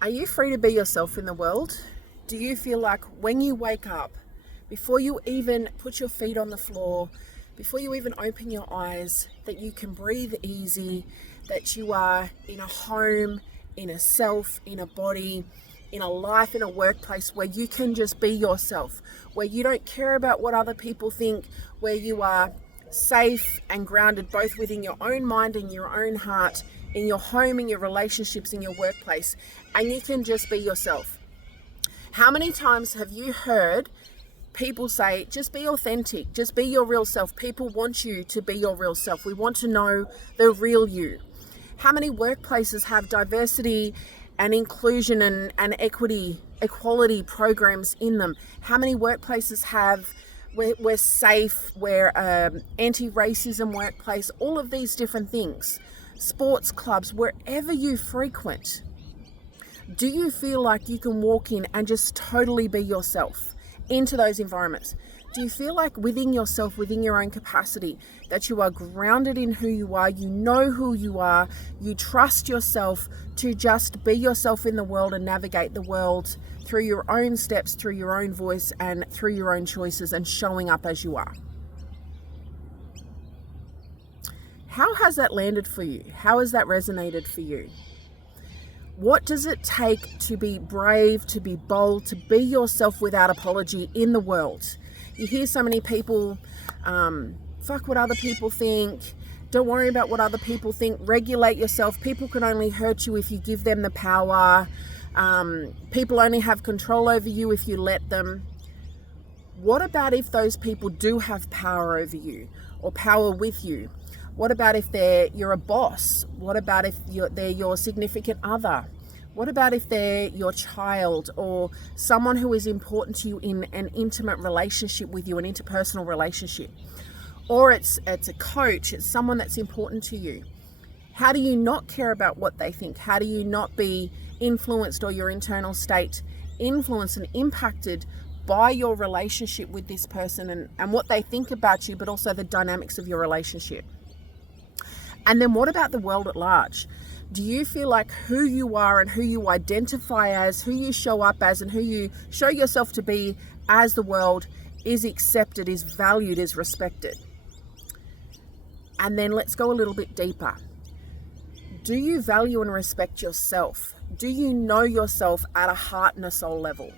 Are you free to be yourself in the world? Do you feel like when you wake up, before you even put your feet on the floor, before you even open your eyes, that you can breathe easy, that you are in a home, in a self, in a body, in a life, in a workplace where you can just be yourself, where you don't care about what other people think, where you are safe and grounded both within your own mind and your own heart, in your home, in your relationships, in your workplace, and you can just be yourself. How many times have you heard people say, just be authentic, just be your real self? People want you to be your real self. We want to know the real you. How many workplaces have diversity and inclusion and equality programs in them? How many workplaces have we're safe, we're anti-racism workplace, all of these different things? Sports clubs, wherever you frequent, do you feel like you can walk in and just totally be yourself into those environments? Do you feel like within yourself, within your own capacity, that you are grounded in who you are, you know who you are, you trust yourself to just be yourself in the world and navigate the world through your own steps, through your own voice, and through your own choices, and showing up as you are? How has that landed for you? How has that resonated for you? What does it take to be brave, to be bold, to be yourself without apology in the world? You hear so many people, fuck what other people think, don't worry about what other people think, regulate yourself, people can only hurt you if you give them the power, people only have control over you if you let them. What about if those people do have power over you or power with you? What about if you're a boss? What about if they're your significant other? What about if they're your child or someone who is important to you in an intimate relationship with you, an interpersonal relationship? Or it's a coach, it's someone that's important to you. How do you not care about what they think? How do you not be influenced, or your internal state influenced and impacted by your relationship with this person and what they think about you, but also the dynamics of your relationship? And then what about the world at large? Do you feel like who you are and who you identify as, who you show up as, and who you show yourself to be as the world is accepted, is valued, is respected? And then let's go a little bit deeper. Do you value and respect yourself? Do you know yourself at a heart and a soul level?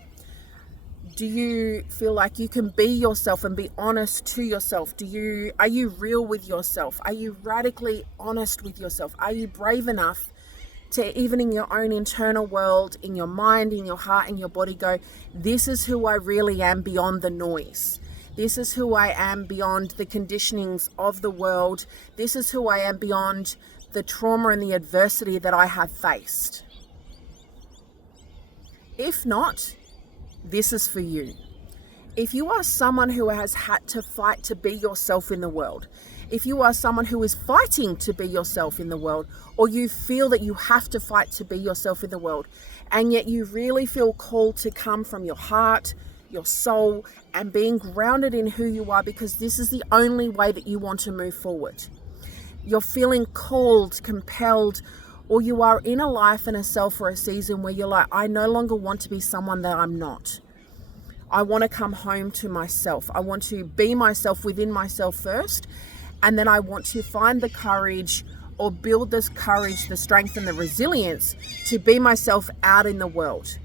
Do you feel like you can be yourself and be honest to yourself? Are you real with yourself? Are you radically honest with yourself? Are you brave enough to, even in your own internal world, in your mind, in your heart, in your body, go, this is who I really am beyond the noise. This is who I am beyond the conditionings of the world. This is who I am beyond the trauma and the adversity that I have faced. If not, this is for you. If you are someone who has had to fight to be yourself in the world, if you are someone who is fighting to be yourself in the world, or you feel that you have to fight to be yourself in the world, and yet you really feel called to come from your heart, your soul, and being grounded in who you are, because this is the only way that you want to move forward. You're feeling called, compelled, or you are in a life and a self or a season where you're like, I no longer want to be someone that I'm not. I want to come home to myself. I want to be myself within myself first. And then I want to find the courage, or build this courage, the strength and the resilience to be myself out in the world.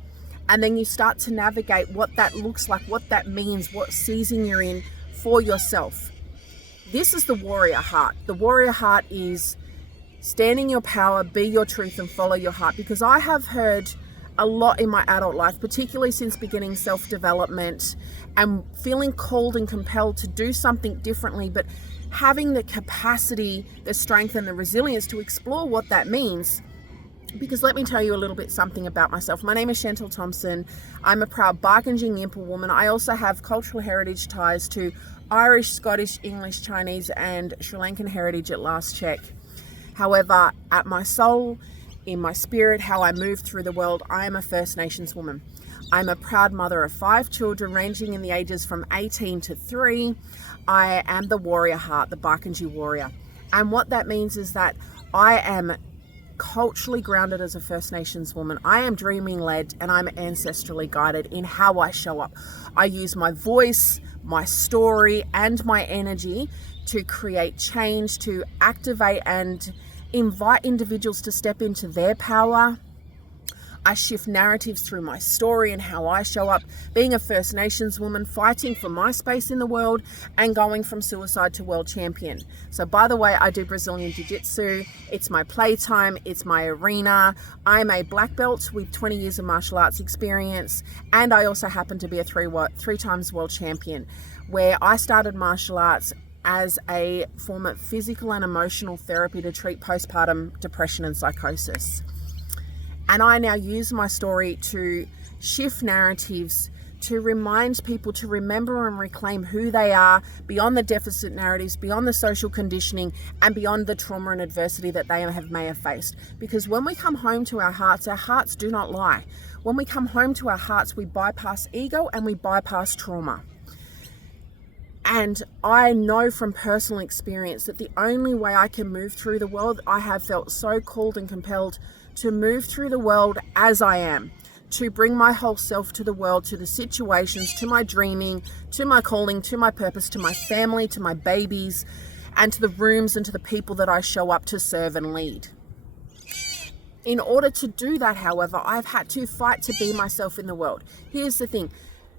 And then you start to navigate what that looks like, what that means, what season you're in for yourself. This is the warrior heart. The warrior heart is stand in your power, be your truth, and follow your heart. Because I have heard a lot in my adult life, particularly since beginning self-development and feeling called and compelled to do something differently, but having the capacity, the strength, and the resilience to explore what that means. Because let me tell you a little bit something about myself. My name is Chantal Thompson. I'm a proud Barkindji Yimpa woman. I also have cultural heritage ties to Irish, Scottish, English, Chinese, and Sri Lankan heritage at last check. However, at my soul, in my spirit, how I move through the world, I am a First Nations woman. I'm a proud mother of 5 children ranging in the ages from 18 to 3. I am the warrior heart, the Barkindji warrior. And what that means is that I am culturally grounded as a First Nations woman. I am dreaming led and I'm ancestrally guided in how I show up. I use my voice, my story, and my energy to create change, to activate and invite individuals to step into their power. I shift narratives through my story and how I show up, being a First Nations woman, fighting for my space in the world, and going from suicide to world champion. So by the way, I do Brazilian Jiu-Jitsu. It's my playtime. It's my arena. I'm a black belt with 20 years of martial arts experience. And I also happen to be a three times world champion, where I started martial arts as a form of physical and emotional therapy to treat postpartum depression and psychosis. And I now use my story to shift narratives, to remind people to remember and reclaim who they are beyond the deficit narratives, beyond the social conditioning, and beyond the trauma and adversity that they may have faced. Because when we come home to our hearts do not lie. When we come home to our hearts, we bypass ego and we bypass trauma. And I know from personal experience that the only way I can move through the world, I have felt so called and compelled to move through the world as I am, to bring my whole self to the world, to the situations, to my dreaming, to my calling, to my purpose, to my family, to my babies, and to the rooms and to the people that I show up to serve and lead. In order to do that, however, I've had to fight to be myself in the world. Here's the thing.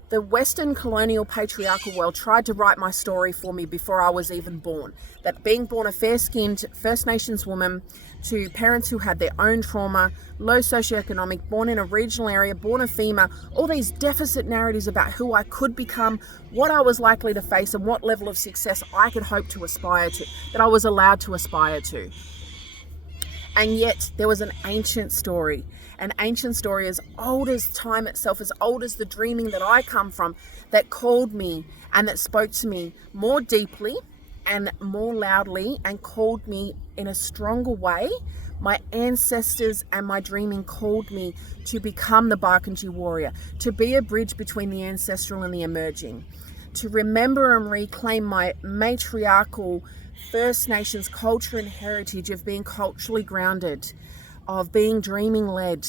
The Western colonial patriarchal world tried to write my story for me before I was even born. That being born a fair-skinned First Nations woman to parents who had their own trauma, low socioeconomic, born in a regional area, born a female, all these deficit narratives about who I could become, what I was likely to face, and what level of success I could hope to aspire to, that I was allowed to aspire to. And yet there was an ancient story as old as time itself, as old as the dreaming that I come from, that called me and that spoke to me more deeply and more loudly and called me in a stronger way. My ancestors and my dreaming called me to become the Barkindji warrior, to be a bridge between the ancestral and the emerging, to remember and reclaim my matriarchal First Nations culture and heritage of being culturally grounded, of being dreaming led,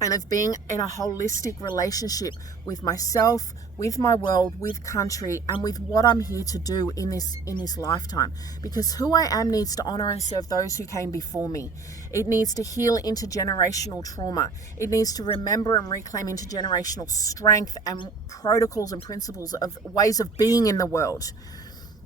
and of being in a holistic relationship with myself, with my world, with country, and with what I'm here to do in this lifetime. Because who I am needs to honor and serve those who came before me. It needs to heal intergenerational trauma. It needs to remember and reclaim intergenerational strength and protocols and principles of ways of being in the world.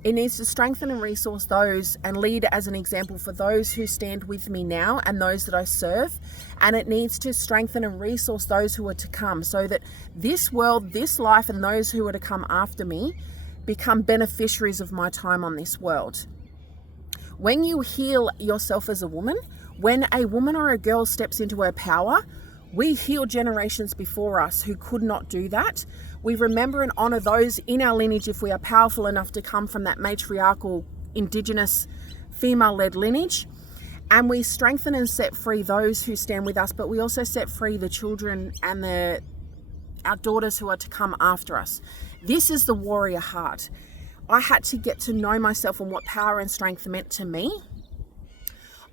It needs to strengthen and resource those and lead as an example for those who stand with me now and those that I serve. And it needs to strengthen and resource those who are to come, so that this world, this life, and those who are to come after me become beneficiaries of my time on this world. When you heal yourself as a woman, when a woman or a girl steps into her power, we heal generations before us who could not do that. We remember and honor those in our lineage if we are powerful enough to come from that matriarchal, Indigenous, female-led lineage. And we strengthen and set free those who stand with us, but we also set free the children and our daughters who are to come after us. This is the warrior heart. I had to get to know myself and what power and strength meant to me.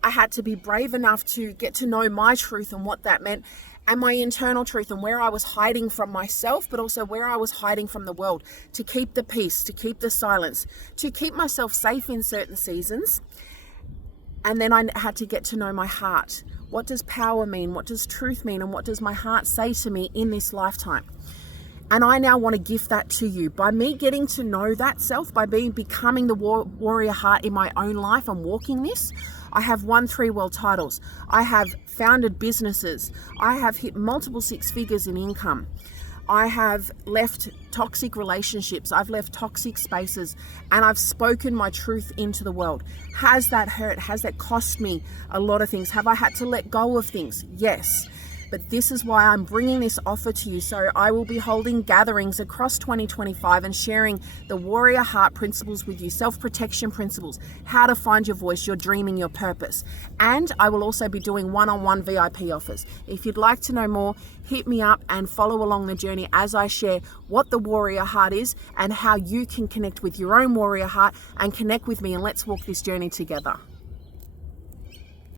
I had to be brave enough to get to know my truth and what that meant, and my internal truth, and where I was hiding from myself, but also where I was hiding from the world, to keep the peace, to keep the silence, to keep myself safe in certain seasons. And then I had to get to know my heart. What does power mean? What does truth mean? And what does my heart say to me in this lifetime? And I now want to gift that to you. By me getting to know that self, by becoming the warrior heart in my own life and walking this, I have won 3 world titles. I have founded businesses. I have hit multiple 6 figures in income. I have left toxic relationships. I've left toxic spaces, and I've spoken my truth into the world. Has that hurt? Has that cost me a lot of things? Have I had to let go of things? Yes. But this is why I'm bringing this offer to you. So I will be holding gatherings across 2025 and sharing the warrior heart principles with you, self-protection principles, how to find your voice, your dreaming, your purpose. And I will also be doing one-on-one VIP offers. If you'd like to know more, hit me up and follow along the journey as I share what the warrior heart is and how you can connect with your own warrior heart and connect with me, and let's walk this journey together.